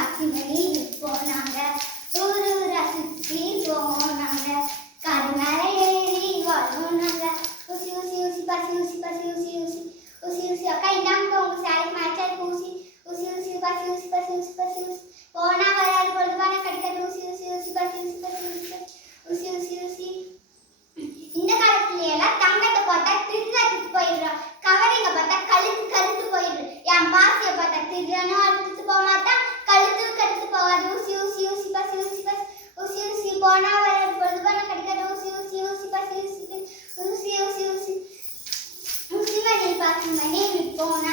பசுமணி போனாங்க ஊரூரா சுற்றி போனாங்க காடு மேலே ஏறி வளர்ந்தாங்க ஊசி ஊசி ஊசி பசி ஊசி பசி ஊசி ஊசி ஊசி ஊசி அக்கா இந்தாங்க உங்க சாரிக்கு மேட்சா இருக்கு ஊசி ஊசி ஊசி பசி ஊசி பசி ஊசி பசி ஊசி போனா வராது பொழுதுவான கடிக்கிறது ஊசி ஊசி ஊசி பசி ஊசி பசி ஊசி ஊசி ஊசி ஊசி இந்த காலத்துல எல்லாம் தங்கத்தை பார்த்தா திருட்டு போயிடுறோம் கவரிங்க பார்த்தா கழுத்து கருத்து போயிடுறோம் என் பாசியை பார்த்தா திருடனோ அறுத்துட்டு போக மாட்டான் கழுத்து கருத்து போகாது ஊசி ஊசி ஊசி பசி ஊசி பசி ஊசி ஊசி போனா வராது பொழுதுவான கடிக்கிறது ஊசி ஊசி ஊசி பசி ஊசி ஊசி ஊசி ஊசி ஊசி மணி பசு மணி போனா